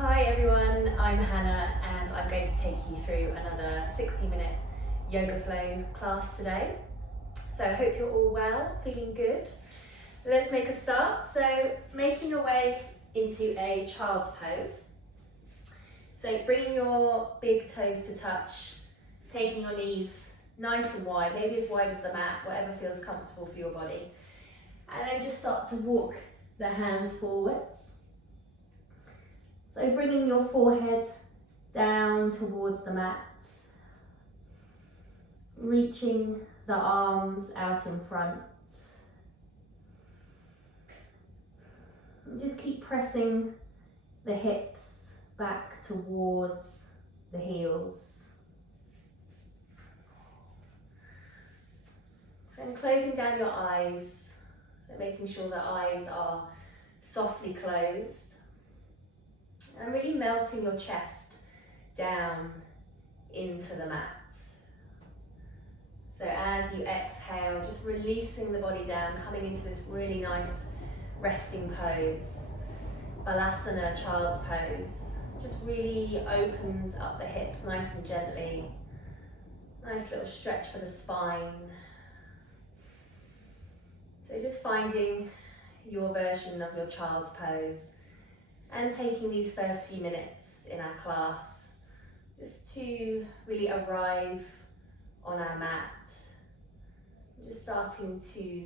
Hi everyone, I'm Hannah and I'm going to take you through another 60-minute yoga flow class today. So I hope you're all well, feeling good. Let's make a start. So making your way into a child's pose. So bringing your big toes to touch, taking your knees nice and wide, maybe as wide as the mat, whatever feels comfortable for your body. And then just start to walk the hands forwards. So bringing your forehead down towards the mat, reaching the arms out in front. And just keep pressing the hips back towards the heels. So I'm closing down your eyes, so making sure the eyes are softly closed. And really melting your chest down into the mat. So as you exhale, just releasing the body down, coming into this really nice resting pose. Balasana, child's pose. Just really opens up the hips nice and gently. Nice little stretch for the spine. So just finding your version of your child's pose. And taking these first few minutes in our class just to really arrive on our mat, just starting to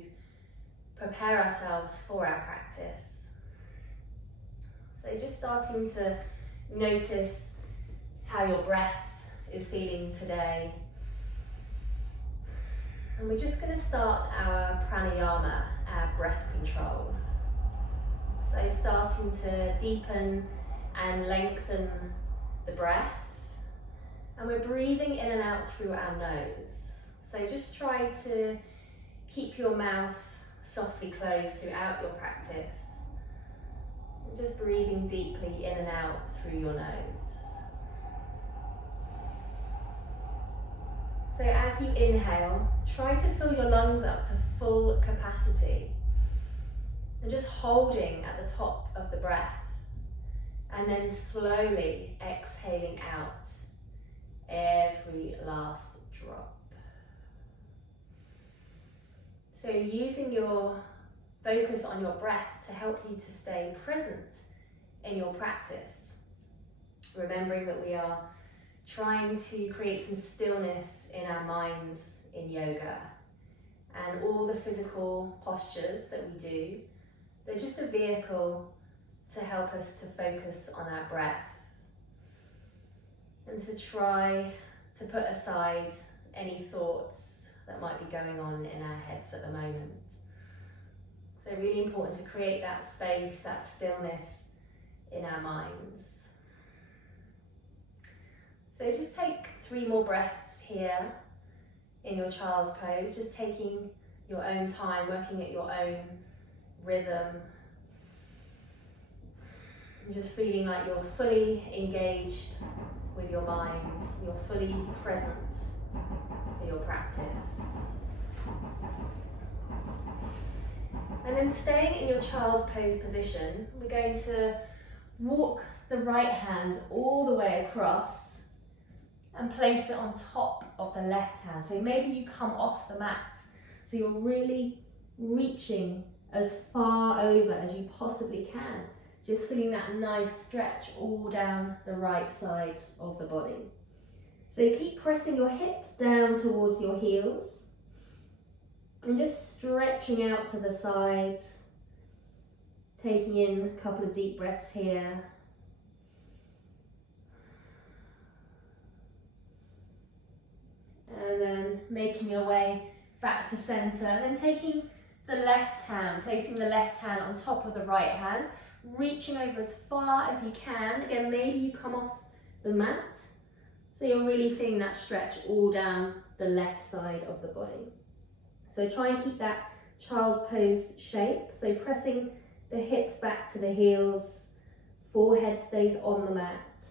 prepare ourselves for our practice. So just starting to notice how your breath is feeling today. And we're just going to start our pranayama, our breath control. So starting to deepen and lengthen the breath. And we're breathing in and out through our nose. So just try to keep your mouth softly closed throughout your practice. And just breathing deeply in and out through your nose. So as you inhale, try to fill your lungs up to full capacity. And just holding at the top of the breath, and then slowly exhaling out every last drop. So using your focus on your breath to help you to stay present in your practice, remembering that we are trying to create some stillness in our minds in yoga, and all the physical postures that we do, they're just a vehicle to help us to focus on our breath and to try to put aside any thoughts that might be going on in our heads at the moment. So really important to create that space, that stillness in our minds. So just take 3 more breaths here in your child's pose, just taking your own time, working at your own rhythm. And just feeling like you're fully engaged with your mind, you're fully present for your practice. And then staying in your child's pose position, we're going to walk the right hand all the way across and place it on top of the left hand. So maybe you come off the mat, so you're really reaching as far over as you possibly can. Just feeling that nice stretch all down the right side of the body. So keep pressing your hips down towards your heels and just stretching out to the side, taking in a couple of deep breaths here. And then making your way back to center, and then taking the left hand, placing the left hand on top of the right hand, reaching over as far as you can. Again, maybe you come off the mat, so you're really feeling that stretch all down the left side of the body. So try and keep that child's pose shape, so pressing the hips back to the heels, forehead stays on the mat.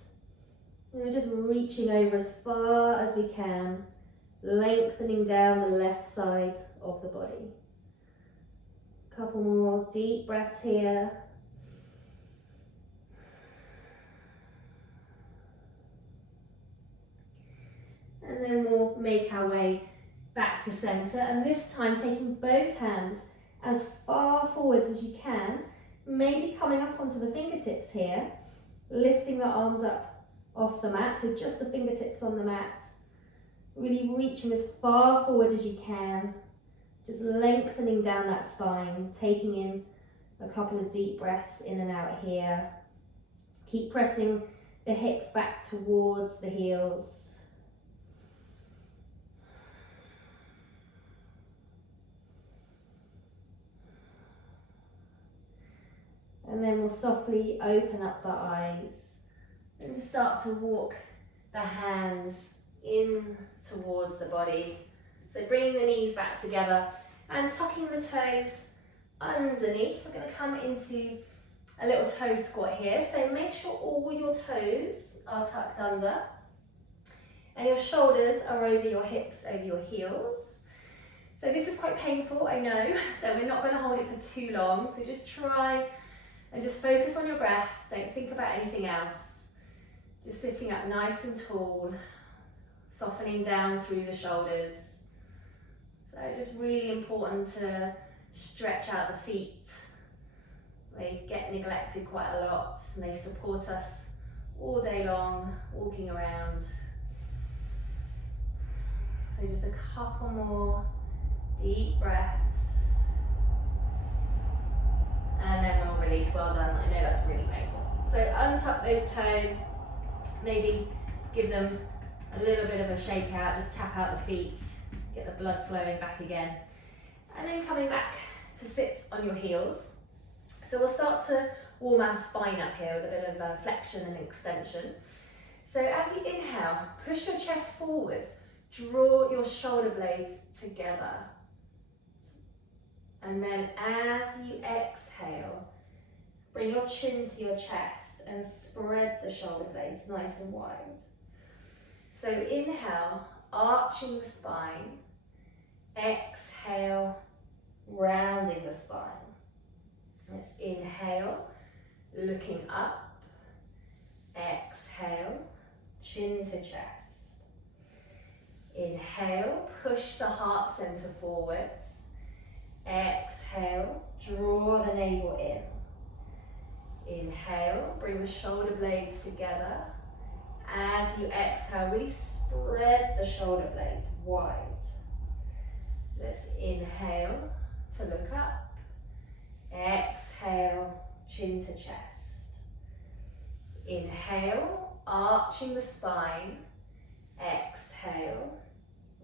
And we're just reaching over as far as we can, lengthening down the left side of the body. Couple more deep breaths here. make our way back to center, and this time taking both hands as far forwards as you can, maybe coming up onto the fingertips here, lifting the arms up off the mat, so just the fingertips on the mat, really reaching as far forward as you can, just lengthening down that spine, taking in a couple of deep breaths in and out here. Keep pressing the hips back towards the heels. And then we'll softly open up the eyes and just start to walk the hands in towards the body. So bringing the knees back together and tucking the toes underneath. We're going to come into a little toe squat here. So make sure all your toes are tucked under and your shoulders are over your hips, over your heels. So this is quite painful, I know, so we're not going to hold it for too long. So just try and just focus on your breath. Don't think about anything else. Just sitting up nice and tall, softening down through the shoulders. So it's just really important to stretch out the feet. They get neglected quite a lot and they support us all day long, walking around. So just a couple more deep breaths. And then we'll release. Well done. I know that's really painful. So untuck those toes, maybe give them a little bit of a shake out, just tap out the feet, get the blood flowing back again. And then coming back to sit on your heels. So we'll start to warm our spine up here with a bit of flexion and extension. So as you inhale, push your chest forwards, draw your shoulder blades together. And then as you exhale, bring your chin to your chest and spread the shoulder blades nice and wide. So inhale, arching the spine. Exhale, rounding the spine. Let's inhale, looking up. Exhale, chin to chest. Inhale, push the heart center forwards. Exhale, draw the navel in. Inhale, bring the shoulder blades together. As you exhale, really spread the shoulder blades wide. Let's inhale to look up. Exhale, chin to chest. Inhale, arching the spine. Exhale,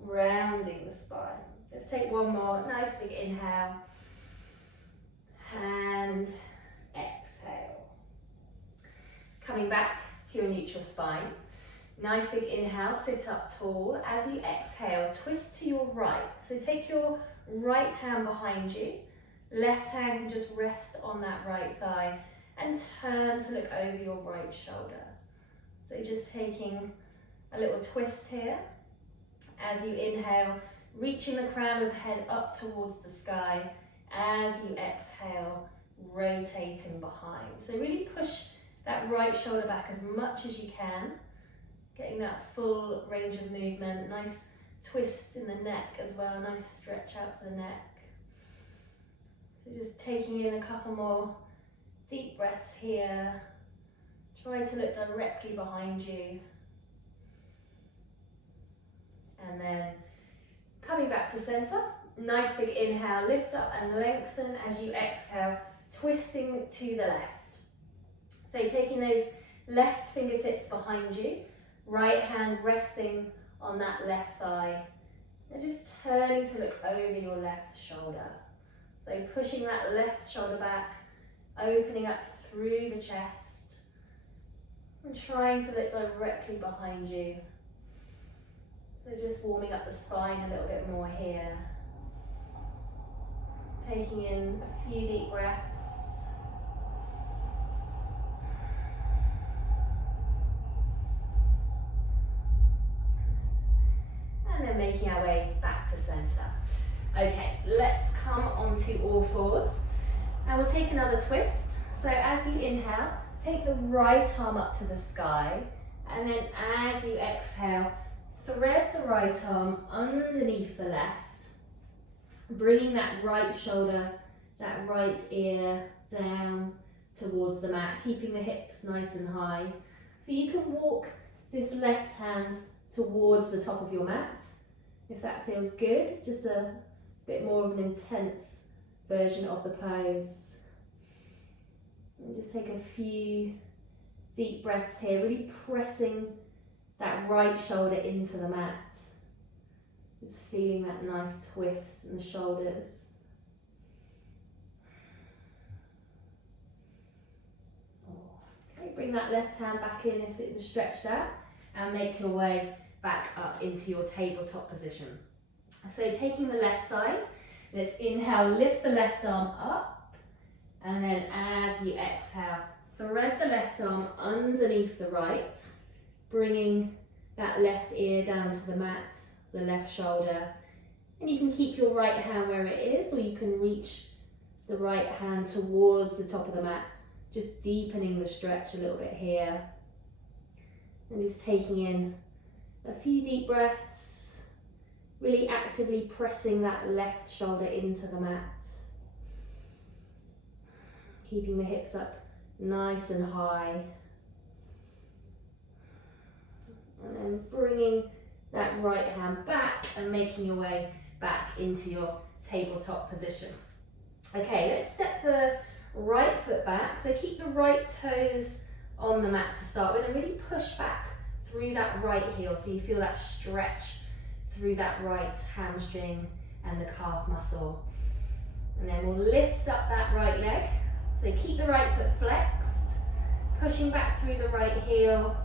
rounding the spine. Let's take one more, nice big inhale. And exhale. Coming back to your neutral spine. Nice big inhale, sit up tall. As you exhale, twist to your right. So take your right hand behind you. Left hand can just rest on that right thigh and turn to look over your right shoulder. So just taking a little twist here. As you inhale, reaching the crown of the head up towards the sky. As you exhale, rotating behind. So really push that right shoulder back as much as you can. Getting that full range of movement. Nice twist in the neck as well. Nice stretch out for the neck. So just taking in a couple more deep breaths here. Try to look directly behind you. And then coming back to center. Nice big inhale, lift up and lengthen as you exhale, twisting to the left. So taking those left fingertips behind you, right hand resting on that left thigh, and just turning to look over your left shoulder. So pushing that left shoulder back, opening up through the chest, and trying to look directly behind you. So just warming up the spine a little bit more here. Taking in a few deep breaths. And then making our way back to center. Okay, let's come onto all fours. And we'll take another twist. So as you inhale, take the right arm up to the sky. And then as you exhale, thread the right arm underneath the left, bringing that right shoulder, that right ear down towards the mat, keeping the hips nice and high. So you can walk this left hand towards the top of your mat. If that feels good, it's just a bit more of an intense version of the pose. And just take a few deep breaths here, really pressing that right shoulder into the mat. Just feeling that nice twist in the shoulders. Okay, bring that left hand back in if it was stretched out, and make your way back up into your tabletop position. So taking the left side, let's inhale, lift the left arm up, and then as you exhale, thread the left arm underneath the right, bringing that left ear down to the mat, the left shoulder, and you can keep your right hand where it is, or you can reach the right hand towards the top of the mat, just deepening the stretch a little bit here, and just taking in a few deep breaths, really actively pressing that left shoulder into the mat, keeping the hips up nice and high, and then bringing that right hand back and making your way back into your tabletop position. Okay, let's step the right foot back, so keep the right toes on the mat to start with, and really push back through that right heel so you feel that stretch through that right hamstring and the calf muscle. And then we'll lift up that right leg, so keep the right foot flexed, pushing back through the right heel,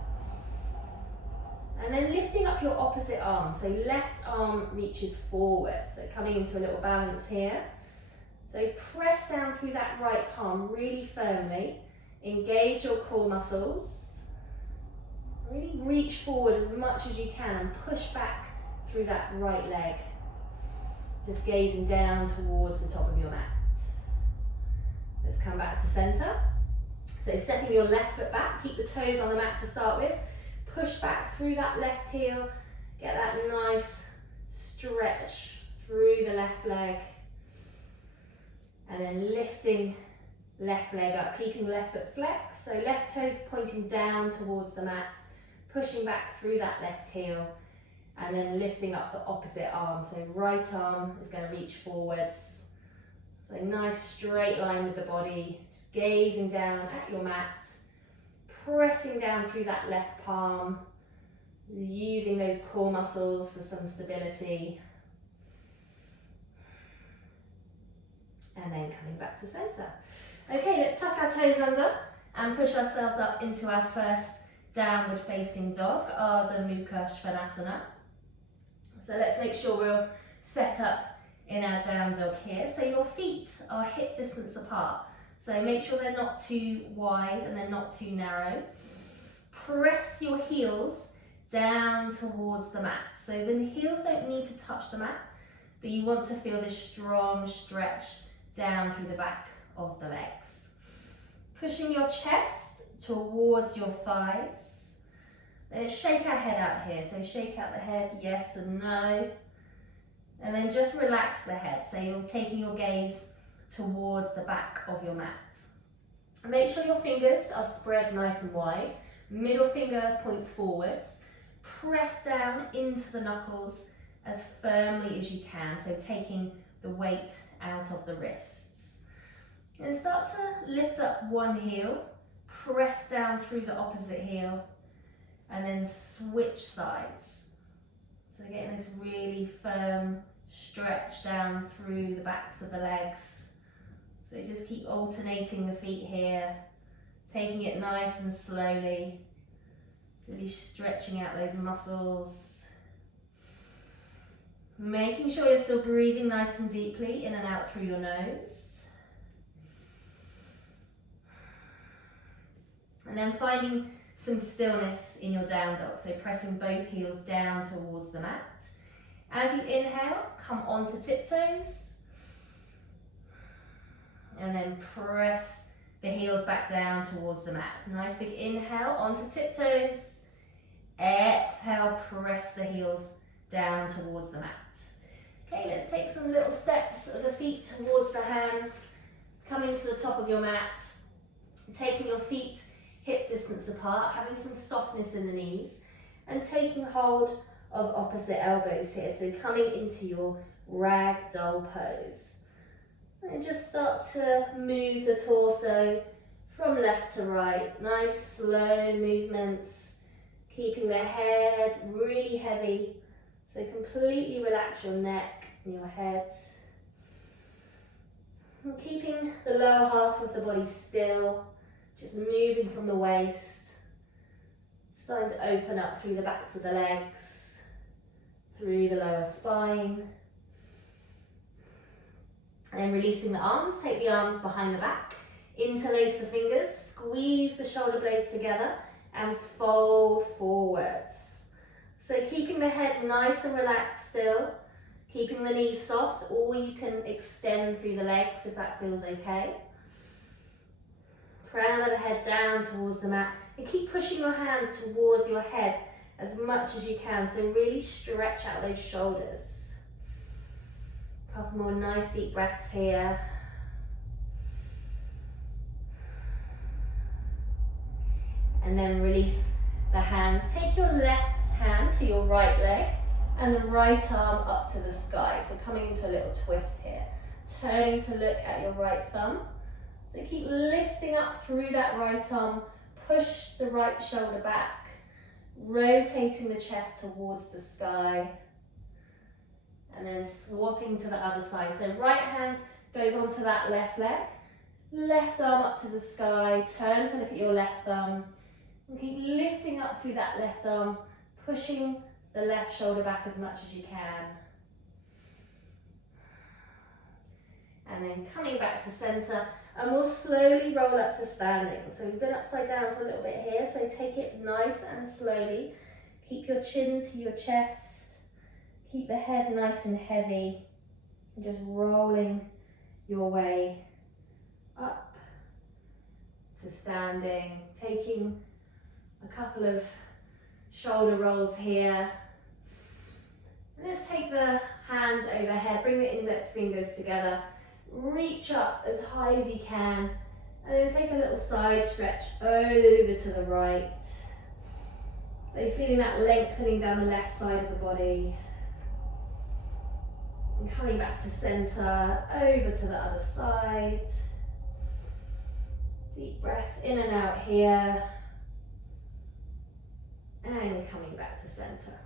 and then lifting up your opposite arm, so left arm reaches forward, so coming into a little balance here. So press down through that right palm really firmly, engage your core muscles, really reach forward as much as you can and push back through that right leg, just gazing down towards the top of your mat. Let's come back to center. So stepping your left foot back, keep the toes on the mat to start with, push back through that left heel, get that nice stretch through the left leg, and then lifting left leg up, keeping left foot flexed, so left toes pointing down towards the mat, pushing back through that left heel, and then lifting up the opposite arm, so right arm is going to reach forwards, so nice straight line with the body, just gazing down at your mat, pressing down through that left palm, using those core muscles for some stability. And then coming back to center. Okay, let's tuck our toes under and push ourselves up into our first downward facing dog, Ardha Mukha Svanasana. So let's make sure we're set up in our down dog here. So your feet are hip distance apart. So make sure they're not too wide and they're not too narrow. Press your heels down towards the mat. So the heels don't need to touch the mat, but you want to feel this strong stretch down through the back of the legs. Pushing your chest towards your thighs. Let's shake our head out here. So shake out the head, yes and no. And then just relax the head. So you're taking your gaze towards the back of your mat. Make sure your fingers are spread nice and wide. Middle finger points forwards. Press down into the knuckles as firmly as you can. So taking the weight out of the wrists. And start to lift up one heel, press down through the opposite heel, and then switch sides. So getting this really firm stretch down through the backs of the legs. So just keep alternating the feet here, taking it nice and slowly, really stretching out those muscles. Making sure you're still breathing nice and deeply in and out through your nose. And then finding some stillness in your down dog, so pressing both heels down towards the mat. As you inhale, come onto tiptoes. And then press the heels back down towards the mat. Nice big inhale onto tiptoes. Exhale, press the heels down towards the mat. Okay, let's take some little steps of the feet towards the hands, coming to the top of your mat, taking your feet hip distance apart, having some softness in the knees, and taking hold of opposite elbows here. So coming into your ragdoll pose. And just start to move the torso from left to right. Nice slow movements, keeping the head really heavy. So completely relax your neck and your head. And keeping the lower half of the body still, just moving from the waist. Starting to open up through the backs of the legs, through the lower spine. And then releasing the arms, take the arms behind the back, interlace the fingers, squeeze the shoulder blades together and fold forwards. So keeping the head nice and relaxed still, keeping the knees soft, or you can extend through the legs if that feels okay. Crown of the head down towards the mat, and keep pushing your hands towards your head as much as you can, so really stretch out those shoulders. A couple more nice deep breaths here. And then release the hands. Take your left hand to your right leg and the right arm up to the sky. So coming into a little twist here. Turning to look at your right thumb. So keep lifting up through that right arm. Push the right shoulder back. Rotating the chest towards the sky. And then swapping to the other side. So right hand goes onto that left leg. Left arm up to the sky. Turn to look at your left thumb. And keep lifting up through that left arm, pushing the left shoulder back as much as you can. And then coming back to center, and we'll slowly roll up to standing. So we've been upside down for a little bit here, so take it nice and slowly. Keep your chin to your chest. Keep the head nice and heavy. And just rolling your way up to standing, taking a couple of shoulder rolls here. And let's take the hands overhead, bring the index fingers together, reach up as high as you can, and then take a little side stretch over to the right. So feeling that lengthening down the left side of the body. And coming back to center, over to the other side. Deep breath in and out here. And coming back to center.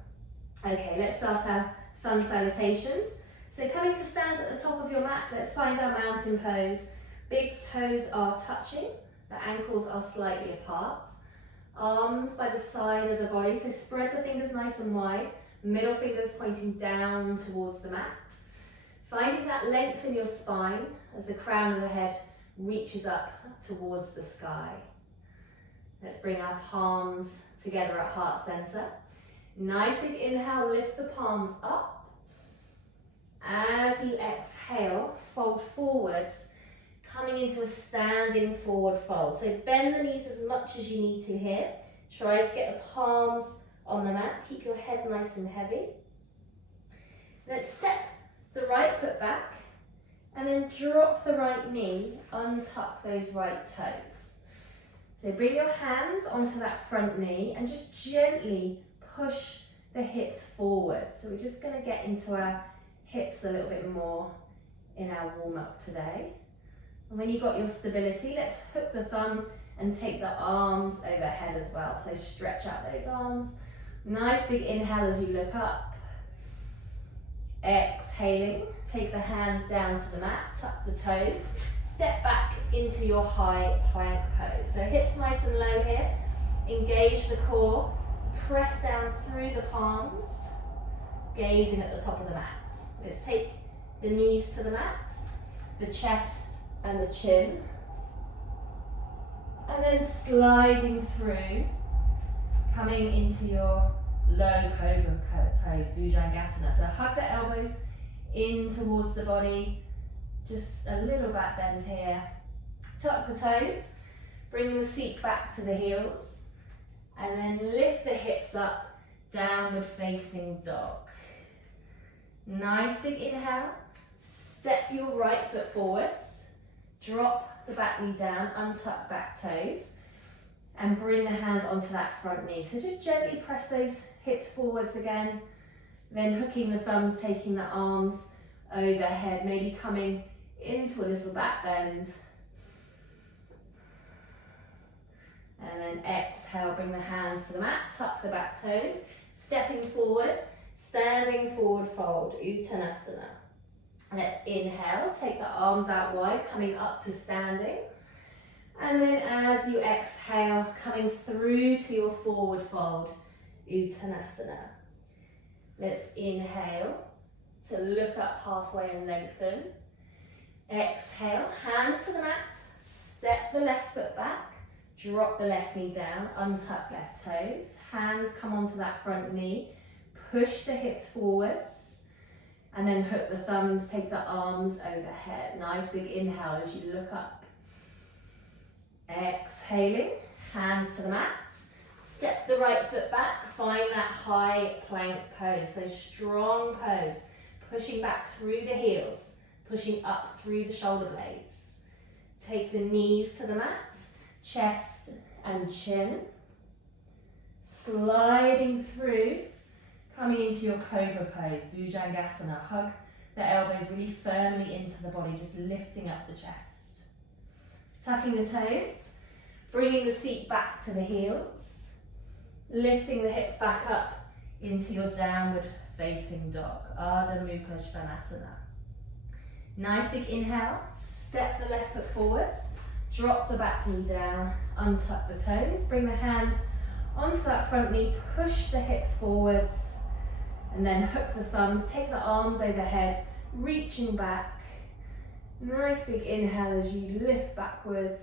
Okay, let's start our sun salutations. So coming to stand at the top of your mat, let's find our mountain pose. Big toes are touching, the ankles are slightly apart. Arms by the side of the body, so spread the fingers nice and wide. Middle fingers pointing down towards the mat. Finding that length in your spine as the crown of the head reaches up towards the sky. Let's bring our palms together at heart center. Nice big inhale, lift the palms up. As you exhale, fold forwards, coming into a standing forward fold. So bend the knees as much as you need to here. Try to get the palms on the mat. Keep your head nice and heavy. Let's step the right foot back and then drop the right knee, untuck those right toes. So bring your hands onto that front knee and just gently push the hips forward. So we're just going to get into our hips a little bit more in our warm-up today. And when you've got your stability, let's hook the thumbs and take the arms overhead as well. So stretch out those arms. Nice big inhale as you look up. Exhaling, take the hands down to the mat, tuck the toes. Step back into your high plank pose. So hips nice and low here. Engage the core. Press down through the palms. Gazing at the top of the mat. Let's take the knees to the mat, the chest and the chin. And then sliding through, coming into your low cobra pose, Bhujangasana. So hug the elbows in towards the body. Just a little back bend here. Tuck the toes. Bring the seat back to the heels. And then lift the hips up, downward facing dog. Nice big inhale. Step your right foot forwards. Drop the back knee down, untuck back toes. And bring the hands onto that front knee. So just gently press those hips forwards again. Then hooking the thumbs, taking the arms overhead, maybe coming into a little back bend. And then exhale, bring the hands to the mat, tuck the back toes, stepping forward, standing forward fold, Uttanasana. Let's inhale, take the arms out wide, coming up to standing. And then as you exhale, coming through to your forward fold, Uttanasana. Let's inhale to look up halfway and lengthen. Exhale, hands to the mat, step the left foot back. Drop the left knee down, untuck left toes, hands come onto that front knee, push the hips forwards, and then hook the thumbs, take the arms overhead. Nice big inhale as you look up. Exhaling, hands to the mat, step the right foot back, find that high plank pose, so strong pose, pushing back through the heels, pushing up through the shoulder blades. Take the knees to the mat, chest and chin, sliding through, coming into your cobra pose, Bhujangasana. Hug the elbows really firmly into the body, just lifting up the chest. Tucking the toes, bringing the seat back to the heels, lifting the hips back up into your downward facing dog, Ardha Mukha Svanasana. Nice big inhale, step the left foot forwards, drop the back knee down, untuck the toes, bring the hands onto that front knee, push the hips forwards, and then hook the thumbs, take the arms overhead, reaching back. Nice big inhale as you lift backwards.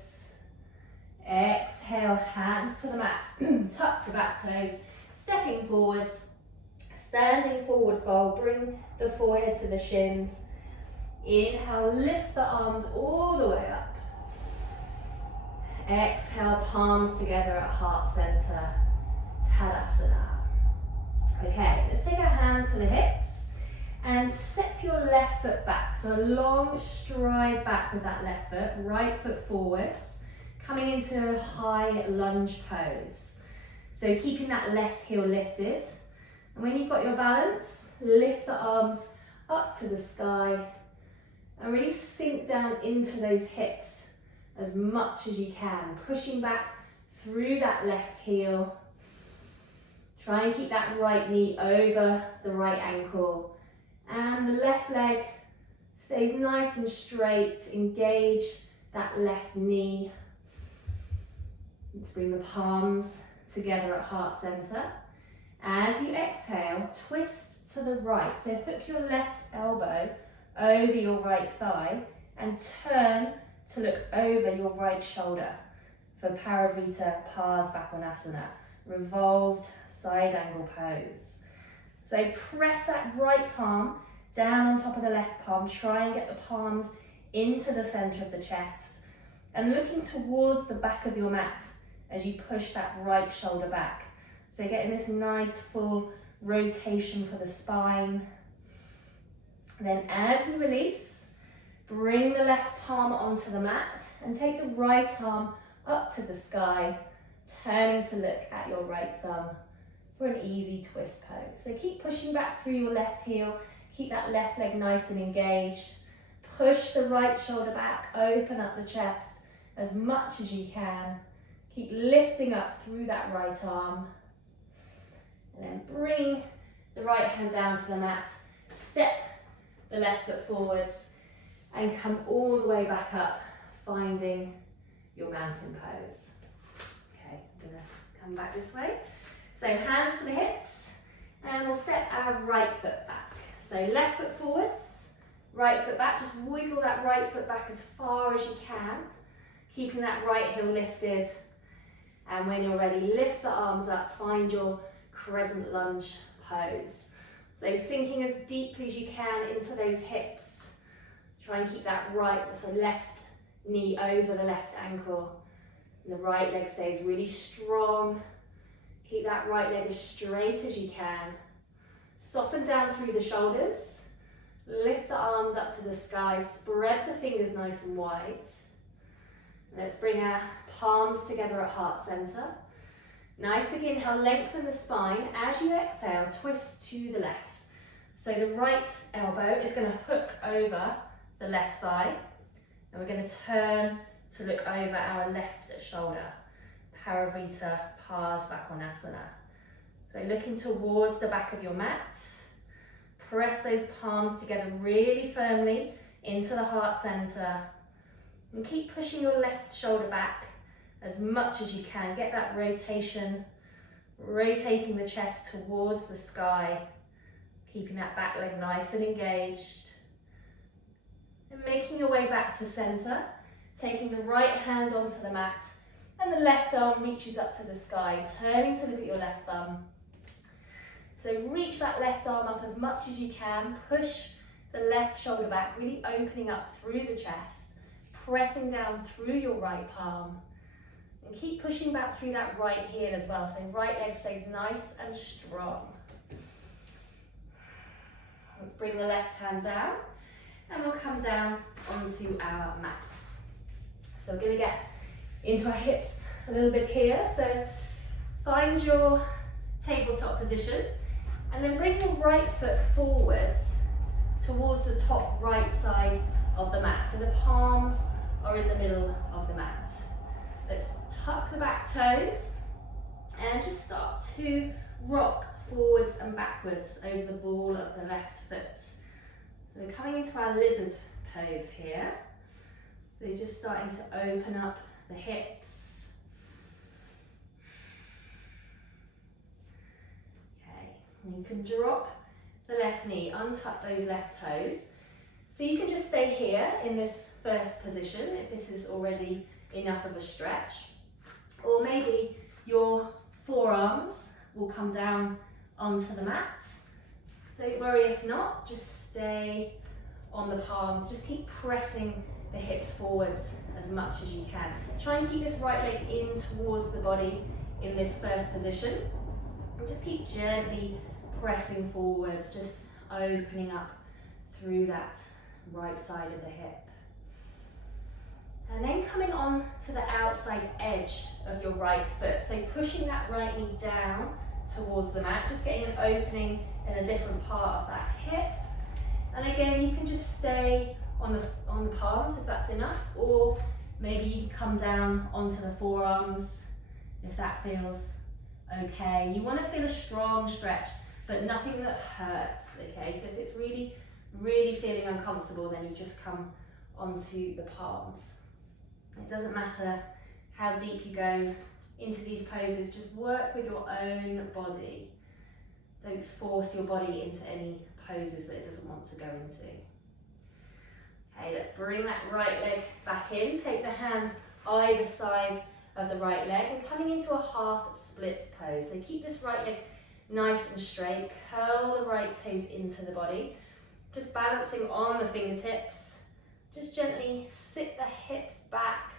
Exhale, hands to the mat, tuck the back toes, stepping forwards, standing forward fold, bring the forehead to the shins. Inhale, lift the arms all the way up. Exhale, palms together at heart center, Tadasana. Okay, let's take our hands to the hips and step your left foot back. So a long stride back with that left foot, right foot forwards, coming into a high lunge pose. So keeping that left heel lifted. And when you've got your balance, lift the arms up to the sky and really sink down into those hips as much as you can, pushing back through that left heel. Try and keep that right knee over the right ankle, and the left leg stays nice and straight. Engage that left knee. Let's bring the palms together at heart center. As you exhale, twist to the right. So hook your left elbow over your right thigh and turn to look over your right shoulder for Parivrtta Parsvakonasana, revolved side angle pose. So press that right palm down on top of the left palm, try and get the palms into the center of the chest and looking towards the back of your mat as you push that right shoulder back. So getting this nice full rotation for the spine. Then as you release, bring the left palm onto the mat and take the right arm up to the sky, turning to look at your right thumb for an easy twist pose. So keep pushing back through your left heel, keep that left leg nice and engaged. Push the right shoulder back, open up the chest as much as you can. Keep lifting up through that right arm. And then bring the right hand down to the mat, step the left foot forwards, and come all the way back up, finding your mountain pose. Okay, I'm gonna come back this way. So hands to the hips, and we'll step our right foot back. So left foot forwards, right foot back, just wiggle that right foot back as far as you can, keeping that right heel lifted. And when you're ready, lift the arms up, find your crescent lunge pose. So sinking as deeply as you can into those hips. Try and keep that left knee over the left ankle. And the right leg stays really strong. Keep that right leg as straight as you can. Soften down through the shoulders. Lift the arms up to the sky. Spread the fingers nice and wide. Let's bring our palms together at heart center. Nice big inhale, lengthen the spine. As you exhale, twist to the left. So the right elbow is going to hook over the left thigh. And we're going to turn to look over our left shoulder. Parivrtta Parsvakonasana. So looking towards the back of your mat. Press those palms together really firmly into the heart center. And keep pushing your left shoulder back as much as you can. Get that rotation, rotating the chest towards the sky. Keeping that back leg nice and engaged. And making your way back to center. Taking the right hand onto the mat. And the left arm reaches up to the sky. Turning to look at your left thumb. So reach that left arm up as much as you can. Push the left shoulder back, really opening up through the chest. Pressing down through your right palm. And keep pushing back through that right heel as well. So right leg stays nice and strong. Let's bring the left hand down. And we'll come down onto our mats. So we're going to get into our hips a little bit here. So find your tabletop position. And then bring your right foot forwards towards the top right side of the mat. So the palms are in the middle of the mat. Let's tuck the back toes and just start to rock forwards and backwards over the ball of the left foot. So we're coming into our lizard pose here. So you're just starting to open up the hips. You can drop the left knee, untuck those left toes. So you can just stay here in this first position if this is already enough of a stretch. Or maybe your forearms will come down onto the mat. Don't worry if not, just stay on the palms. Just keep pressing the hips forwards as much as you can. Try and keep this right leg in towards the body in this first position. And just keep gently pressing forwards, just opening up through that right side of the hip. And then coming on to the outside edge of your right foot. So pushing that right knee down towards the mat, just getting an opening in a different part of that hip. And again, you can just stay on the palms if that's enough, or maybe you come down onto the forearms if that feels okay. You want to feel a strong stretch, but nothing that hurts, okay? So if it's really, really feeling uncomfortable, then you just come onto the palms. It doesn't matter how deep you go into these poses, just work with your own body. Don't force your body into any poses that it doesn't want to go into. Okay, let's bring that right leg back in. Take the hands either side of the right leg and coming into a half splits pose. So keep this right leg nice and straight. Curl the right toes into the body. Just balancing on the fingertips. Just gently sit the hips back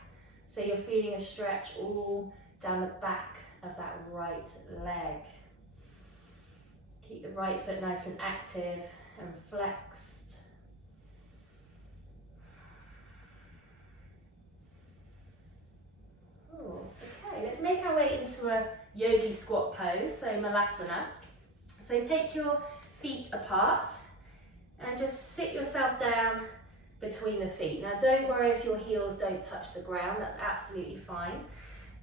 so you're feeling a stretch all down the back of that right leg. Keep the right foot nice and active and flexed. Ooh, okay, let's make our way into a yogi squat pose, so malasana. So take your feet apart and just sit yourself down between the feet. Now don't worry if your heels don't touch the ground, that's absolutely fine.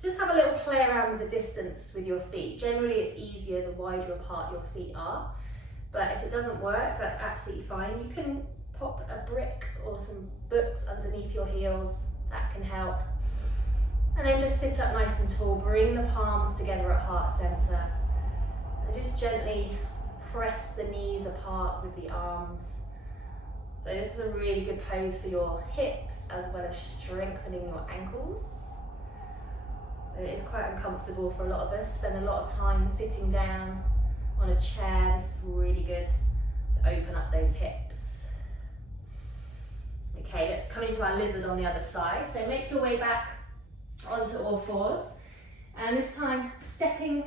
Just have a little play around with the distance with your feet. Generally it's easier the wider apart your feet are, but if it doesn't work, that's absolutely fine. You can pop a brick or some books underneath your heels, that can help. And then just sit up nice and tall, bring the palms together at heart center, and just gently press the knees apart with the arms. So this is a really good pose for your hips as well as strengthening your ankles. It is quite uncomfortable for a lot of us, spend a lot of time sitting down on a chair. This is really good to open up those hips. Okay, let's come into our lizard on the other side. So make your way back onto all fours, and this time stepping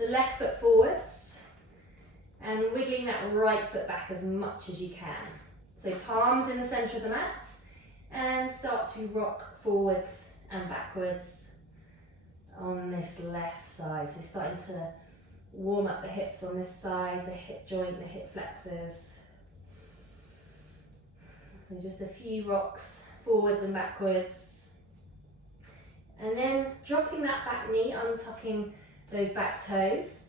the left foot forwards and wiggling that right foot back as much as you can. So palms in the centre of the mat and start to rock forwards and backwards on this left side. So starting to warm up the hips on this side, the hip joint, the hip flexors. So just a few rocks forwards and backwards. And then dropping that back knee, untucking those back toes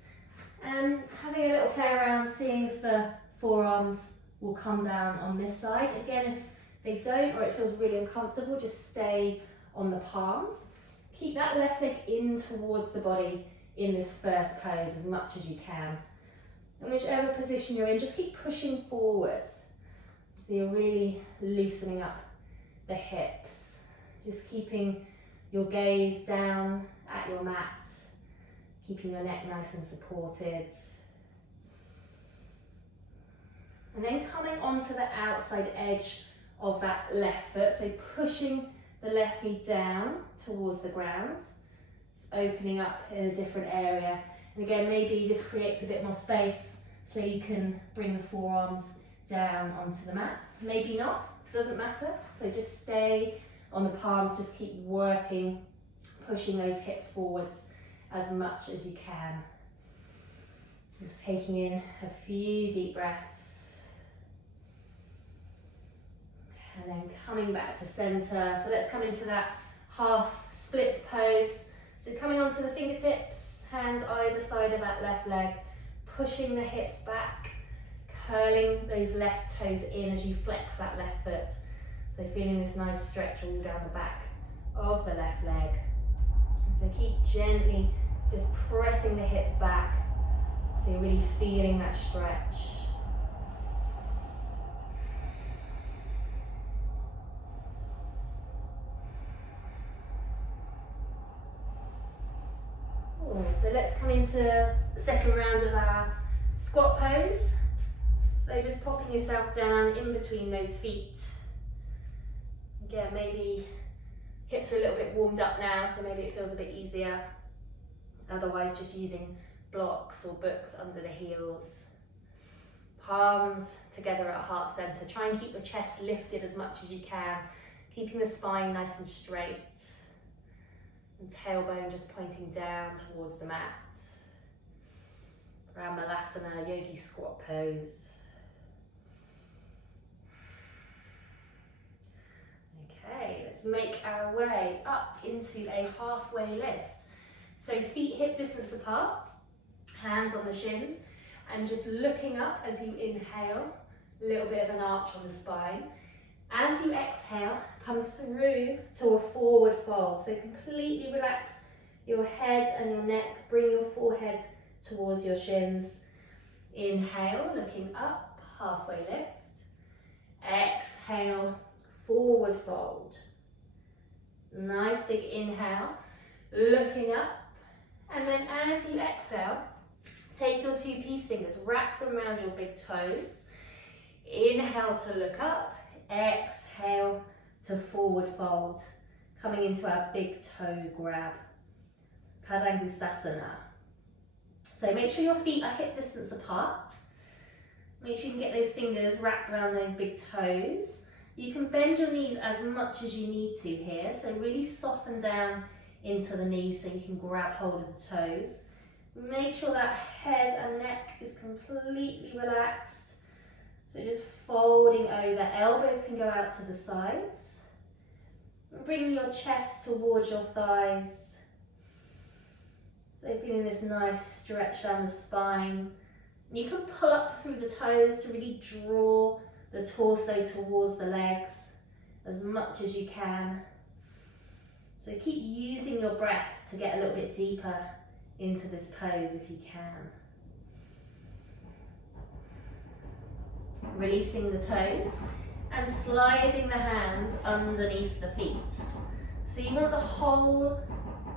and having a little play around, seeing if the forearms will come down on this side. Again, if they don't or it feels really uncomfortable, just stay on the palms. Keep that left leg in towards the body in this first pose as much as you can. And whichever position you're in, just keep pushing forwards. So you're really loosening up the hips. Just keeping your gaze down at your mat, keeping your neck nice and supported. And then coming onto the outside edge of that left foot, so pushing the left knee down towards the ground. It's opening up in a different area. And again, maybe this creates a bit more space so you can bring the forearms down onto the mat. Maybe not, doesn't matter. So just stay on the palms, just keep working, pushing those hips forwards as much as you can. Just taking in a few deep breaths. And then coming back to center. So let's come into that half splits pose. So coming onto the fingertips, hands either side of that left leg, pushing the hips back, curling those left toes in as you flex that left foot. So feeling this nice stretch all down the back of the left leg. So keep gently just pressing the hips back. So you're really feeling that stretch. So let's come into the second round of our squat pose. So just popping yourself down in between those feet. Again, maybe hips are a little bit warmed up now, so maybe it feels a bit easier. Otherwise, just using blocks or books under the heels. Palms together at heart center. Try and keep the chest lifted as much as you can, keeping the spine nice and straight. And tailbone just pointing down towards the mat. Brahmalasana, yogi squat pose. Okay, let's make our way up into a halfway lift. So feet hip distance apart, hands on the shins, and just looking up as you inhale, a little bit of an arch on the spine. As you exhale, come through to a forward fold. So completely relax your head and your neck. Bring your forehead towards your shins. Inhale, looking up, halfway lift. Exhale, forward fold. Nice big inhale, looking up. And then as you exhale, take your two peace fingers, wrap them around your big toes. Inhale to look up. Exhale to forward fold, coming into our big toe grab, Padangusthasana. So make sure your feet are hip distance apart. Make sure you can get those fingers wrapped around those big toes. You can bend your knees as much as you need to here, so really soften down into the knees so you can grab hold of the toes. Make sure that head and neck is completely relaxed. So just folding over, elbows can go out to the sides. Bring your chest towards your thighs. So feeling this nice stretch down the spine. You can pull up through the toes to really draw the torso towards the legs as much as you can. So keep using your breath to get a little bit deeper into this pose if you can. Releasing the toes and sliding the hands underneath the feet. So you want the whole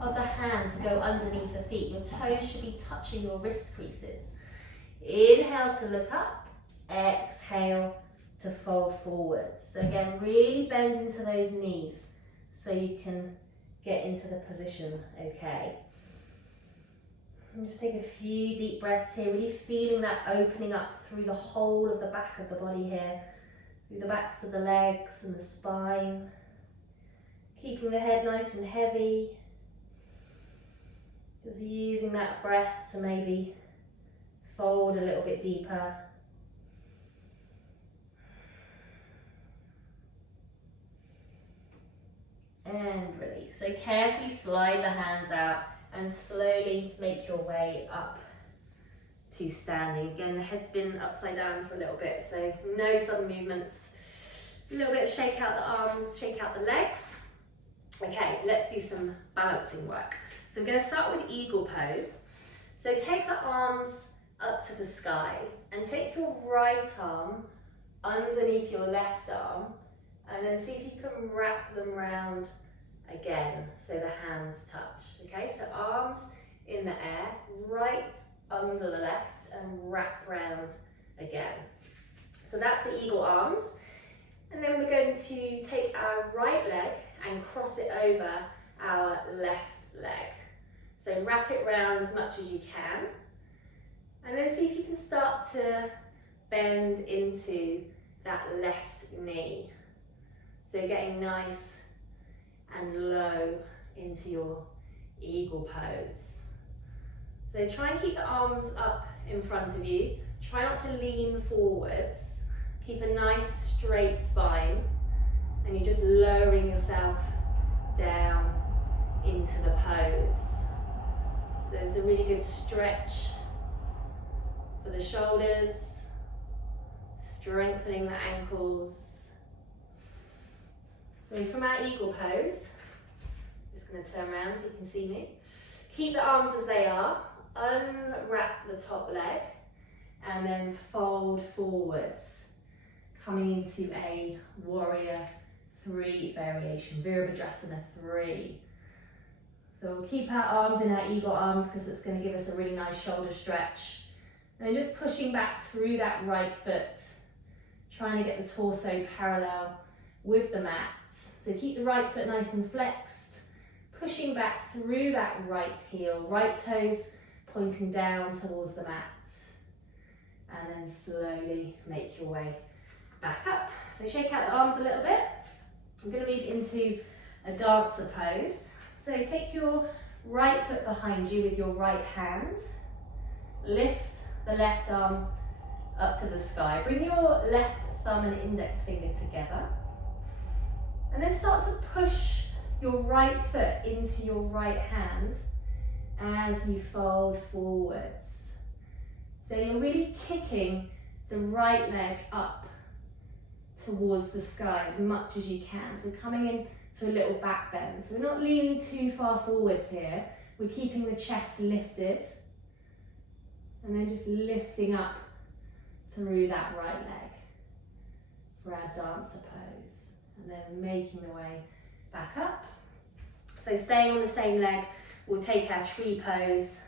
of the hand to go underneath the feet. Your toes should be touching your wrist creases. Inhale to look up, exhale to fold forwards. So again, really bend into those knees so you can get into the position, okay? And just take a few deep breaths here, really feeling that opening up through the whole of the back of the body here, through the backs of the legs and the spine. Keeping the head nice and heavy. Just using that breath to maybe fold a little bit deeper. And release. So carefully slide the hands out and slowly make your way up to standing. Again, the head's been upside down for a little bit, so no sudden movements. A little bit of shake out the arms, shake out the legs. Okay, let's do some balancing work. So I'm going to start with eagle pose. So take the arms up to the sky and take your right arm underneath your left arm, and then see if you can wrap them round again so the hands touch. Okay, so arms in the air, right under the left, and wrap round again. So that's the eagle arms. And then we're going to take our right leg and cross it over our left leg. So wrap it round as much as you can. And then see if you can start to bend into that left knee. So getting nice and low into your eagle pose. So try and keep the arms up in front of you. Try not to lean forwards. Keep a nice straight spine, and you're just lowering yourself down into the pose. So there's a really good stretch for the shoulders, strengthening the ankles. So from our eagle pose, just going to turn around so you can see me. Keep the arms as they are, unwrap the top leg, and then fold forwards, coming into a warrior 3 variation, Virabhadrasana 3. So we'll keep our arms in our eagle arms because it's going to give us a really nice shoulder stretch. And then just pushing back through that right foot, trying to get the torso parallel with the mat. So keep the right foot nice and flexed, pushing back through that right heel, right toes pointing down towards the mat. And then slowly make your way back up. So shake out the arms a little bit. I'm going to move into a dancer pose. So take your right foot behind you with your right hand. Lift the left arm up to the sky. Bring your left thumb and index finger together. And then start to push your right foot into your right hand as you fold forwards. So you're really kicking the right leg up towards the sky as much as you can. So coming in to a little back bend. So we're not leaning too far forwards here. We're keeping the chest lifted. And then just lifting up through that right leg for our dancer pose. And then making the way back up. So staying on the same leg, we'll take our tree pose.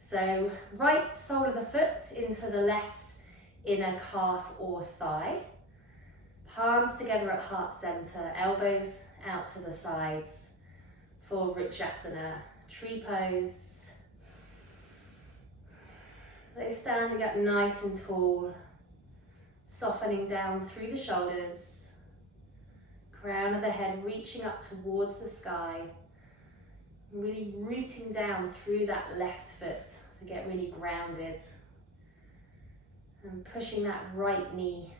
So right sole of the foot into the left inner calf or thigh. Palms together at heart center, elbows out to the sides for Vrikshasana, tree pose. So standing up nice and tall, softening down through the shoulders, crown of the head reaching up towards the sky, really rooting down through that left foot to get really grounded, and pushing that right knee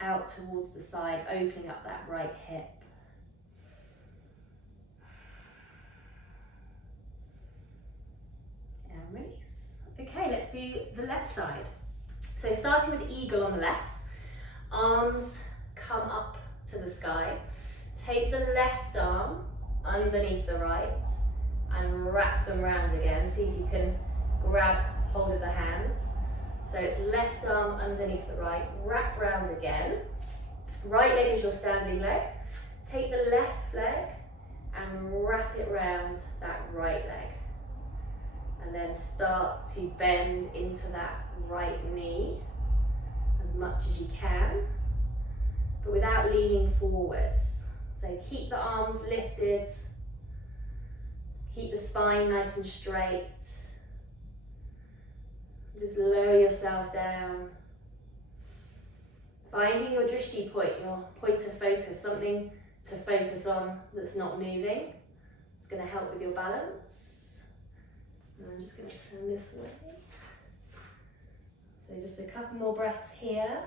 out towards the side, opening up that right hip. And release. Okay, let's do the left side. So starting with eagle on the left, arms come up to the sky. Take the left arm underneath the right and wrap them round again. See if you can grab hold of the hands. So it's left arm underneath the right, wrap round again. Right leg is your standing leg. Take the left leg and wrap it round that right leg. And then start to bend into that right knee as much as you can, but without leaning forwards. So keep the arms lifted, keep the spine nice and straight, Just lower yourself down. Finding your drishti point, your point of focus, something to focus on that's not moving. It's going to help with your balance. And I'm just going to turn this way. So just a couple more breaths here.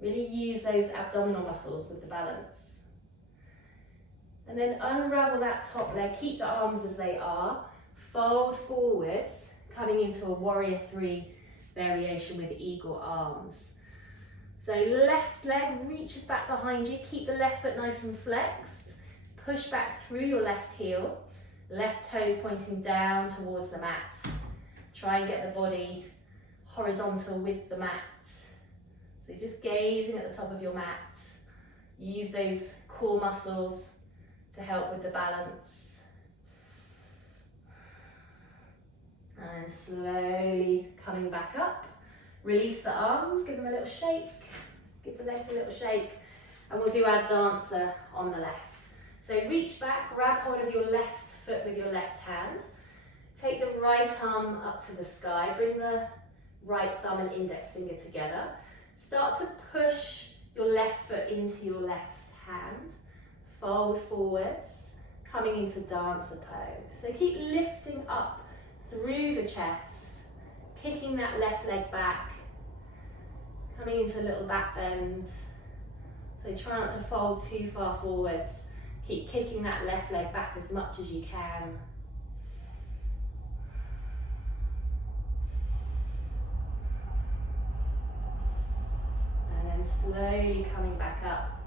Really use those abdominal muscles with the balance. And then unravel that top leg, keep the arms as they are, fold forwards, coming into a warrior 3 variation with eagle arms. So left leg reaches back behind you, keep the left foot nice and flexed, push back through your left heel, left toes pointing down towards the mat. Try and get the body horizontal with the mat. So just gazing at the top of your mat. Use those core muscles to help with the balance. And slowly coming back up. Release the arms, give them a little shake. Give the legs a little shake. And we'll do our dancer on the left. So reach back, grab hold of your left foot with your left hand. Take the right arm up to the sky. Bring the right thumb and index finger together. Start to push your left foot into your left hand. Fold forwards, coming into dancer pose. So keep lifting up through the chest, kicking that left leg back, coming into a little back bend. So try not to fold too far forwards. Keep kicking that left leg back as much as you can. Slowly coming back up,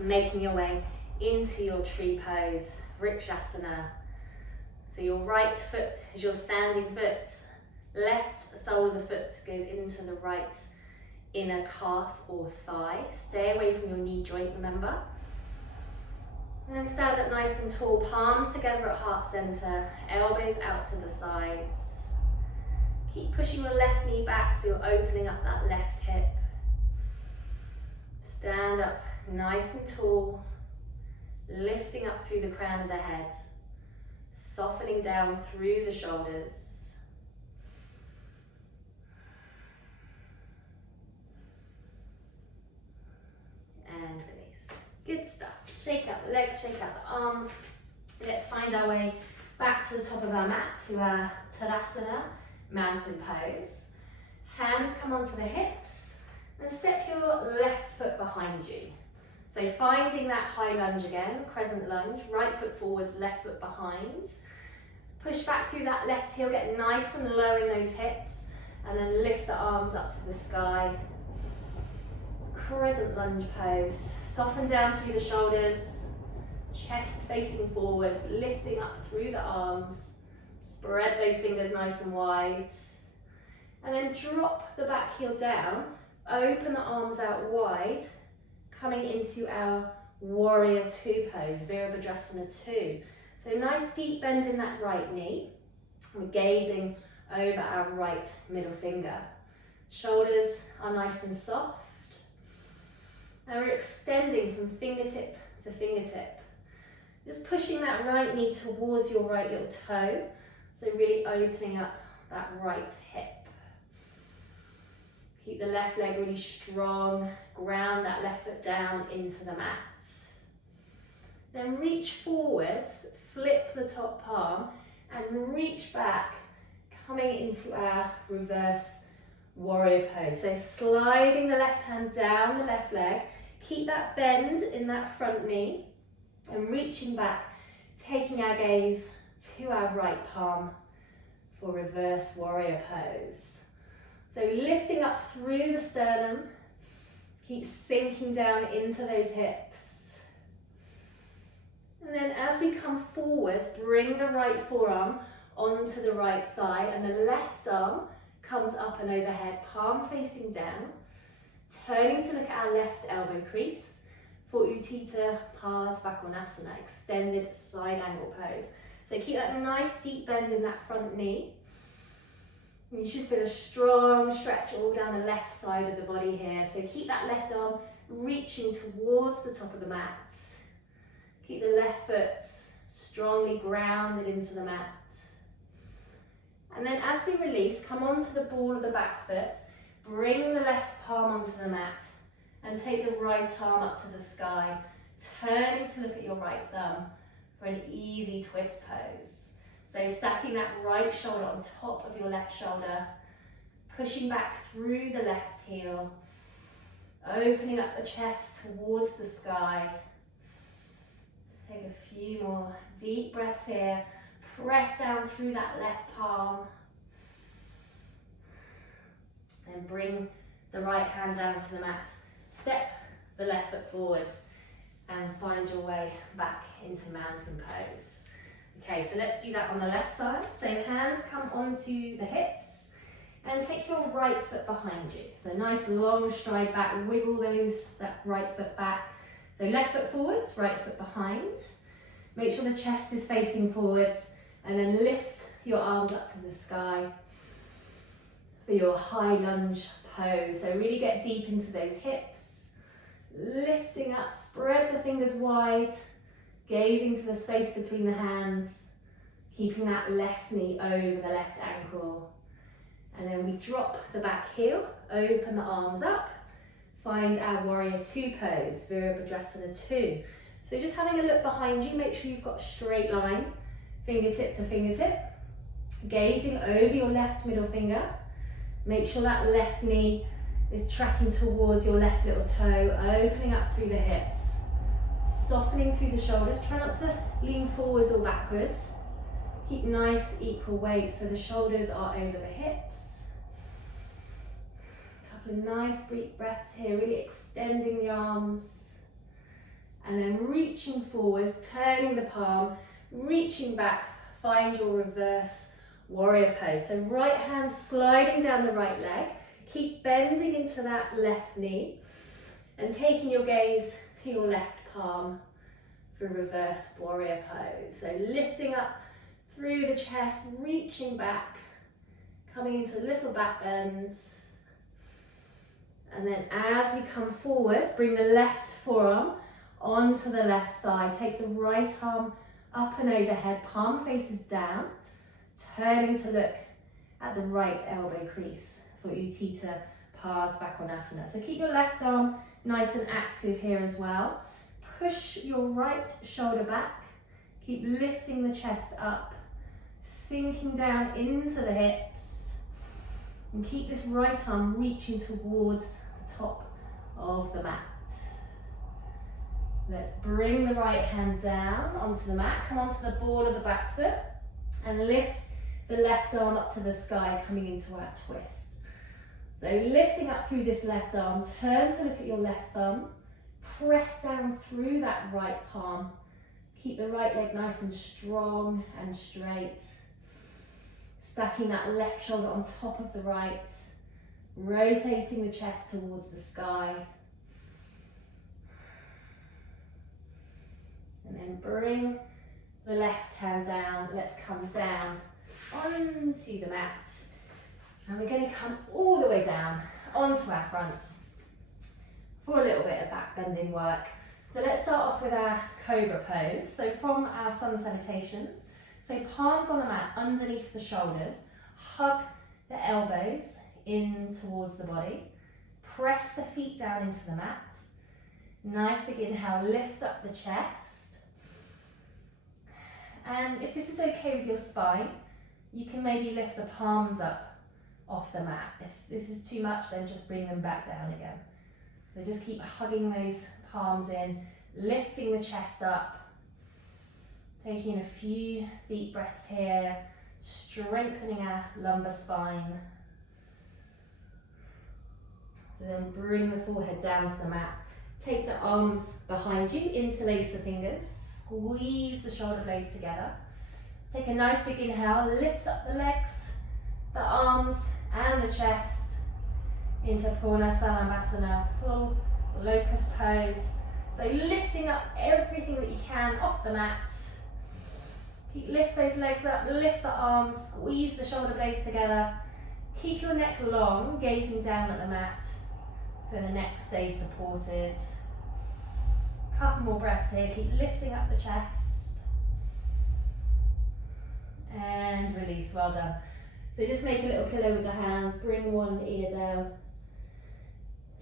making your way into your tree pose, Vrikshasana. So your right foot is your standing foot, left sole of the foot goes into the right inner calf or thigh. Stay away from your knee joint, remember. And then stand up nice and tall, palms together at heart center, elbows out to the sides. Keep pushing your left knee back so you're opening up that left hip. Stand up nice and tall, lifting up through the crown of the head, softening down through the shoulders. And release. Good stuff. Shake out the legs, shake out the arms. Let's find our way back to the top of our mat, to our Tadasana, mountain pose. Hands come onto the hips. And step your left foot behind you. So finding that high lunge again, crescent lunge, right foot forwards, left foot behind. Push back through that left heel, get nice and low in those hips, and then lift the arms up to the sky. Crescent lunge pose. Soften down through the shoulders, chest facing forwards, lifting up through the arms. Spread those fingers nice and wide. And then drop the back heel down. Open the arms out wide, coming into our warrior 2 pose, Virabhadrasana 2. So nice deep bend in that right knee. We're gazing over our right middle finger. Shoulders are nice and soft. And we're extending from fingertip to fingertip. Just pushing that right knee towards your right little toe. So really opening up that right hip. Keep the left leg really strong, ground that left foot down into the mat. Then reach forwards, flip the top palm and reach back, coming into our reverse warrior pose. So sliding the left hand down the left leg, keep that bend in that front knee and reaching back, taking our gaze to our right palm for reverse warrior pose. So lifting up through the sternum, keep sinking down into those hips. And then as we come forwards, bring the right forearm onto the right thigh and the left arm comes up and overhead, palm facing down, turning to look at our left elbow crease for Utthita Parsvakonasana, extended side angle pose. So keep that nice deep bend in that front knee. You should feel a strong stretch all down the left side of the body here. So keep that left arm reaching towards the top of the mat. Keep the left foot strongly grounded into the mat. And then as we release, come onto the ball of the back foot, bring the left palm onto the mat, and take the right arm up to the sky, turning to look at your right thumb for an easy twist pose. So stacking that right shoulder on top of your left shoulder, pushing back through the left heel, opening up the chest towards the sky. Just take a few more deep breaths here. Press down through that left palm. And bring the right hand down to the mat. Step the left foot forwards and find your way back into mountain pose. Okay, so let's do that on the left side. So hands come onto the hips and take your right foot behind you. So nice long stride back, wiggle that right foot back. So left foot forwards, right foot behind. Make sure the chest is facing forwards and then lift your arms up to the sky for your high lunge pose. So really get deep into those hips. Lifting up, spread the fingers wide, gazing to the space between the hands, keeping that left knee over the left ankle. And then we drop the back heel, open the arms up, find our warrior two pose, Virabhadrasana 2. So just having a look behind you, make sure you've got a straight line, fingertip to fingertip, gazing over your left middle finger. Make sure that left knee is tracking towards your left little toe, opening up through the hips, softening through the shoulders. Try not to lean forwards or backwards. Keep nice equal weight so the shoulders are over the hips. A couple of nice deep breaths here, really extending the arms. And then reaching forwards, turning the palm, reaching back, find your reverse warrior pose. So right hand sliding down the right leg. Keep bending into that left knee and taking your gaze to your left palm for reverse warrior pose. So lifting up through the chest, reaching back, coming into a little back bend. And then as we come forwards, bring the left forearm onto the left thigh. Take the right arm up and overhead, palm faces down, turning to look at the right elbow crease for Utthita Parsvakonasana. So keep your left arm nice and active here as well. Push your right shoulder back. Keep lifting the chest up, sinking down into the hips. And keep this right arm reaching towards the top of the mat. Let's bring the right hand down onto the mat. Come onto the ball of the back foot and lift the left arm up to the sky, coming into our twist. So lifting up through this left arm, turn to look at your left thumb, press down through that right palm. Keep the right leg nice and strong and straight. Stacking that left shoulder on top of the right, rotating the chest towards the sky. And then bring the left hand down. Let's come down onto the mat. And we're going to come all the way down onto our fronts for a little bit of back bending work. So let's start off with our cobra pose. So from our sun salutations, so palms on the mat underneath the shoulders, hug the elbows in towards the body, press the feet down into the mat. Nice big inhale, lift up the chest. And if this is okay with your spine, you can maybe lift the palms up off the mat. If this is too much, then just bring them back down again. So just keep hugging those palms in, lifting the chest up, taking a few deep breaths here, strengthening our lumbar spine. So then bring the forehead down to the mat. Take the arms behind you, interlace the fingers, squeeze the shoulder blades together. Take a nice big inhale, lift up the legs, the arms and the chest into Purna Salambasana, full locust pose. So lifting up everything that you can off the mat. Lift those legs up, lift the arms, squeeze the shoulder blades together. Keep your neck long, gazing down at the mat so the neck stays supported. Couple more breaths here, keep lifting up the chest. And release, well done. So just make a little pillow with the hands, bring one ear down.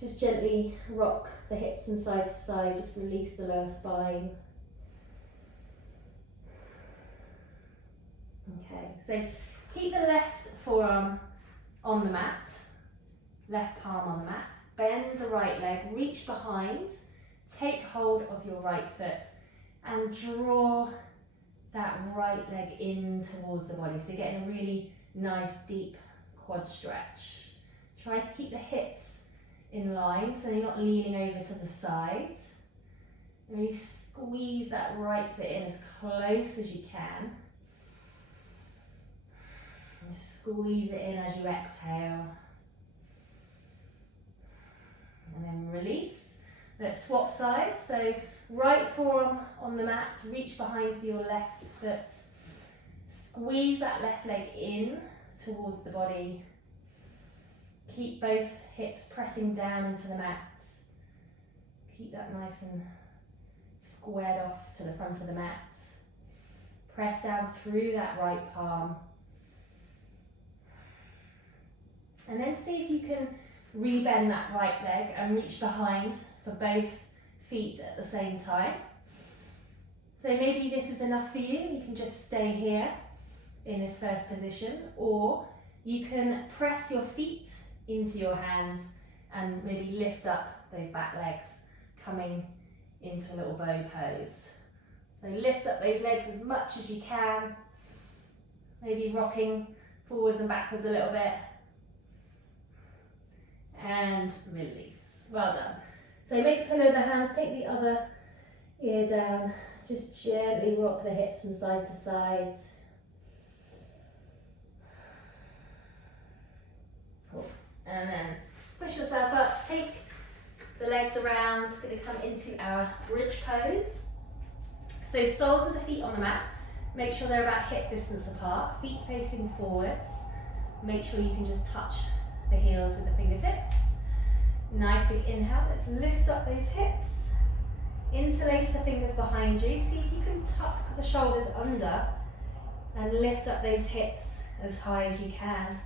Just gently rock the hips from side to side, just release the lower spine. Okay, so keep the left forearm on the mat, left palm on the mat, bend the right leg, reach behind, take hold of your right foot and draw that right leg in towards the body. So getting a really nice deep quad stretch. Try to keep the hips in line so you're not leaning over to the side. And really squeeze that right foot in as close as you can. And squeeze it in as you exhale. And then release. Let's swap sides. So right forearm on the mat, reach behind for your left foot. Squeeze that left leg in towards the body. Keep both hips pressing down into the mat. Keep that nice and squared off to the front of the mat. Press down through that right palm. And then see if you can rebend that right leg and reach behind for both feet at the same time. So maybe this is enough for you. You can just stay here in this first position, or you can press your feet into your hands and maybe lift up those back legs, coming into a little bow pose. So lift up those legs as much as you can, maybe rocking forwards and backwards a little bit, and release. Well done. So make a pillow of the hands, take the other ear down, just gently rock the hips from side to side. Cool. And then push yourself up, take the legs around, going to come into our bridge pose. So soles of the feet on the mat, make sure they're about hip distance apart, feet facing forwards. Make sure you can just touch the heels with the fingertips. Nice big inhale, let's lift up those hips. Interlace the fingers behind you, see if you can tuck the shoulders under and lift up those hips as high as you can.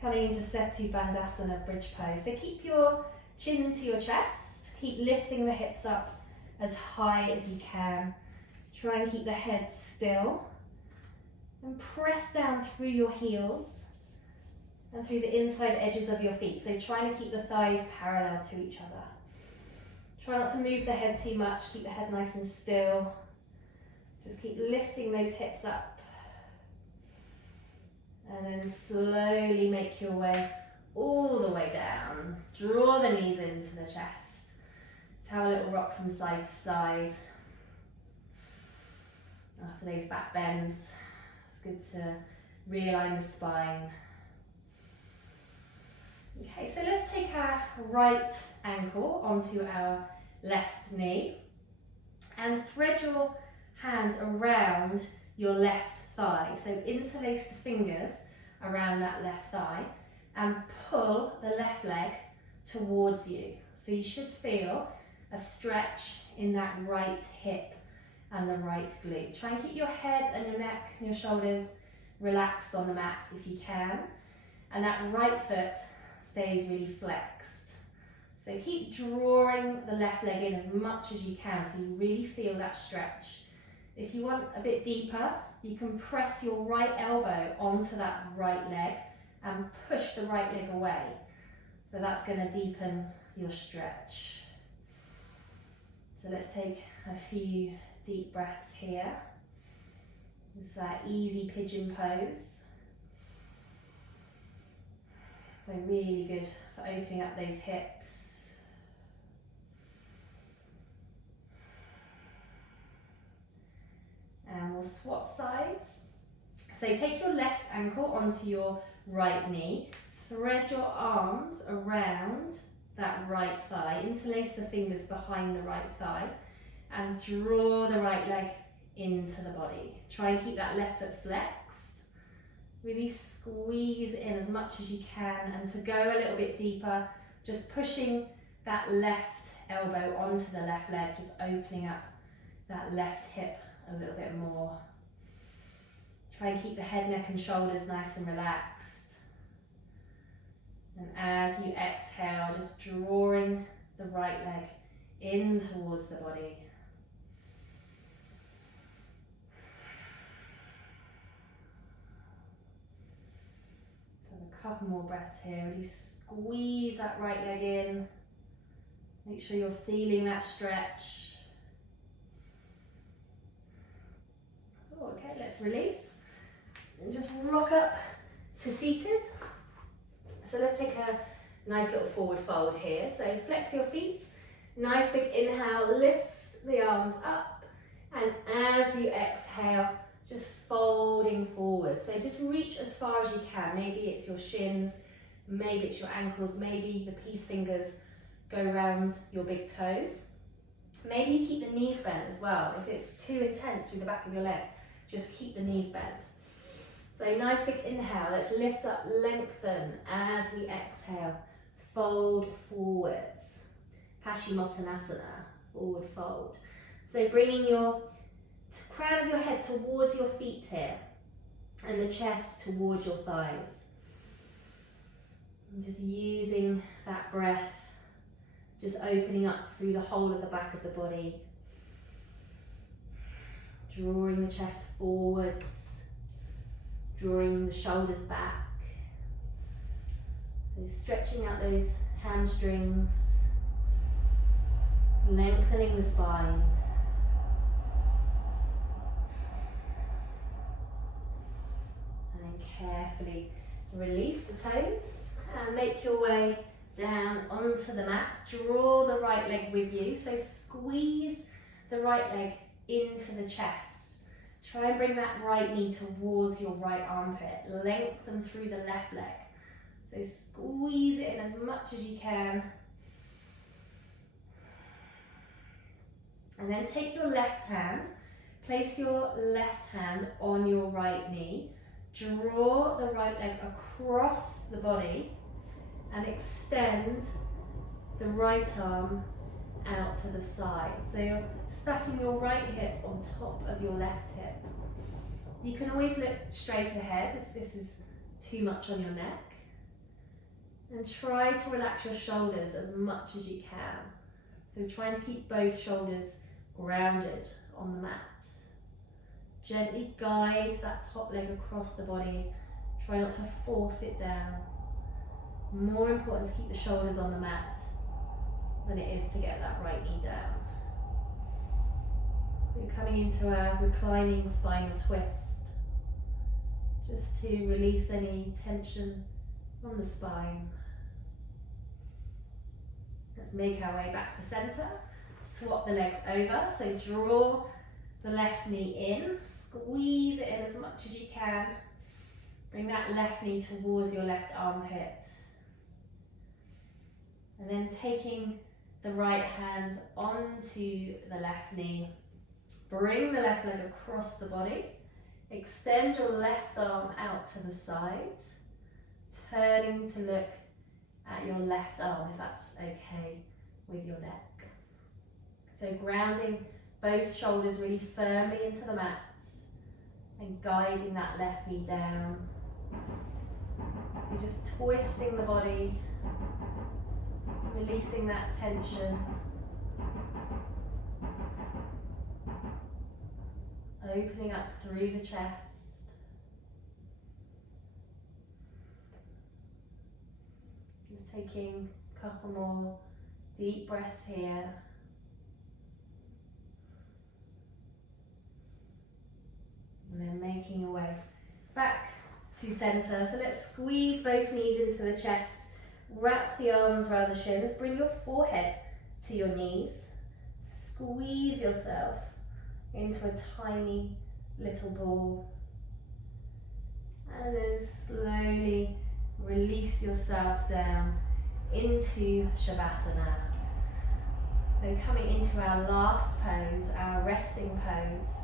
Coming into Setu Bandhasana bridge pose. So keep your chin to your chest, keep lifting the hips up as high as you can. Try and keep the head still and press down through your heels and through the inside edges of your feet. So trying to keep the thighs parallel to each other. Try not to move the head too much, keep the head nice and still. Just keep lifting those hips up. And then slowly make your way all the way down. Draw the knees into the chest. Let's have a little rock from side to side. After those back bends, it's good to realign the spine. Okay, so let's take our right ankle onto our left knee and thread your hands around your left thigh. So interlace the fingers around that left thigh and pull the left leg towards you. So you should feel a stretch in that right hip and the right glute. Try and keep your head and your neck and your shoulders relaxed on the mat if you can. And that right foot stays really flexed. So keep drawing the left leg in as much as you can so you really feel that stretch. If you want a bit deeper, you can press your right elbow onto that right leg and push the right leg away. So that's going to deepen your stretch. So let's take a few deep breaths here. This is that easy pigeon pose. So really good for opening up those hips. And we'll swap sides. So take your left ankle onto your right knee, thread your arms around that right thigh, interlace the fingers behind the right thigh, and draw the right leg into the body. Try and keep that left foot flexed. Really squeeze in as much as you can, and to go a little bit deeper, just pushing that left elbow onto the left leg, just opening up that left hip a little bit more. Try and keep the head, neck and shoulders nice and relaxed. And as you exhale, just drawing the right leg in towards the body. So a couple more breaths here. Really squeeze that right leg in. Make sure you're feeling that stretch. Oh, okay, let's release. And just rock up to seated. So let's take a nice little forward fold here. So flex your feet. Nice big inhale, lift the arms up. And as you exhale, just folding forward. So just reach as far as you can. Maybe it's your shins, maybe it's your ankles, maybe the peace fingers go around your big toes. Maybe you keep the knees bent as well. If it's too intense through the back of your legs, just keep the knees bent. So nice big inhale, let's lift up, lengthen as we exhale, fold forwards. Paschimottanasana, forward fold. So bringing your crown of your head towards your feet here and the chest towards your thighs. And just using that breath, just opening up through the whole of the back of the body. Drawing the chest forwards, drawing the shoulders back. So stretching out those hamstrings, lengthening the spine. And then carefully release the toes and make your way down onto the mat. Draw the right leg with you. So squeeze the right leg into the chest. Try and bring that right knee towards your right armpit. Lengthen through the left leg. So squeeze it in as much as you can. And then take your left hand, place your left hand on your right knee. Draw the right leg across the body and extend the right arm out to the side. So you're stacking your right hip on top of your left hip. You can always look straight ahead if this is too much on your neck. And try to relax your shoulders as much as you can. So trying to keep both shoulders grounded on the mat. Gently guide that top leg across the body. Try not to force it down. More important to keep the shoulders on the mat than it is to get that right knee down. So you're coming into a reclining spinal twist, just to release any tension from the spine. Let's make our way back to center. Swap the legs over, so draw the left knee in, squeeze it in as much as you can. Bring that left knee towards your left armpit. And then taking the right hand onto the left knee. Bring the left leg across the body. Extend your left arm out to the side. Turning to look at your left arm if that's okay with your neck. So grounding both shoulders really firmly into the mat and guiding that left knee down. You're just twisting the body, releasing that tension. Opening up through the chest. Just taking a couple more deep breaths here. And then making your way back to center. So let's squeeze both knees into the chest. Wrap the arms around the shins. Bring your forehead to your knees. Squeeze yourself into a tiny little ball. And then slowly release yourself down into Shavasana. So coming into our last pose, our resting pose.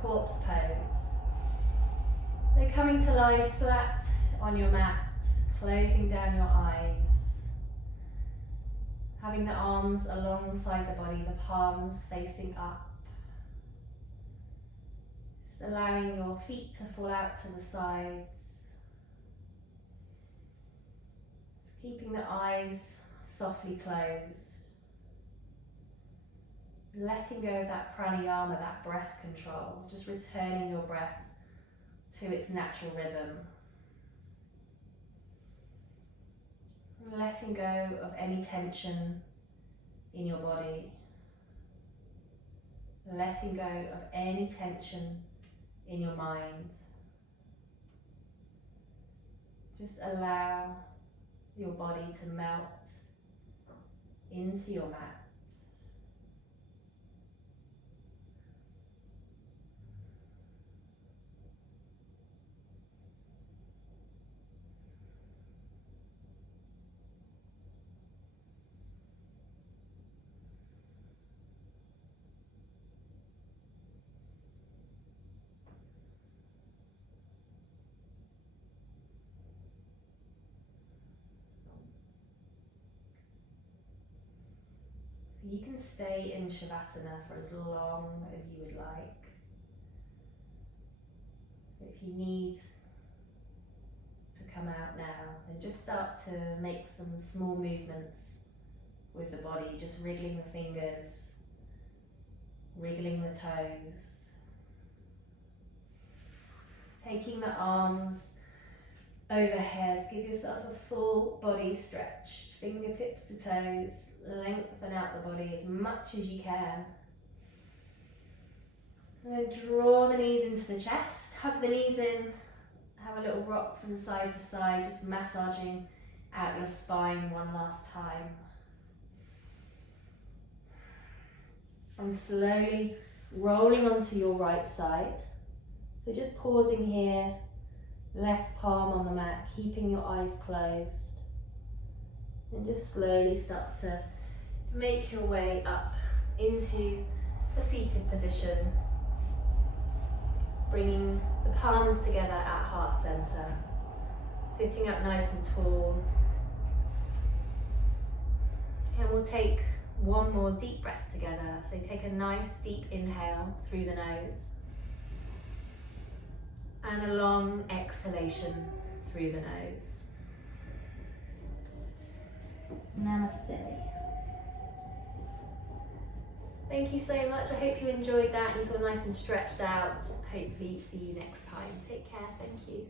Corpse pose. So coming to lie flat on your mat, closing down your eyes. Having the arms alongside the body, the palms facing up. Just allowing your feet to fall out to the sides. Just keeping the eyes softly closed. Letting go of that pranayama, that breath control. Just returning your breath to its natural rhythm. Letting go of any tension in your body. Letting go of any tension in your mind. Just allow your body to melt into your mat. So you can stay in Shavasana for as long as you would like. If you need to come out now, then just start to make some small movements with the body, just wriggling the fingers, wriggling the toes. Taking the arms overhead, give yourself a full body stretch, fingertips to toes, lengthen out the body as much as you can. And then draw the knees into the chest, hug the knees in, have a little rock from side to side, just massaging out your spine one last time. And slowly rolling onto your right side. So just pausing here, left palm on the mat, keeping your eyes closed. And just slowly start to make your way up into a seated position. Bringing the palms together at heart center. Sitting up nice and tall. And we'll take one more deep breath together. So take a nice deep inhale through the nose. And a long exhalation through the nose. Namaste. Thank you so much. I hope you enjoyed that and you feel nice and stretched out. Hopefully see you next time. Take care. Thank you.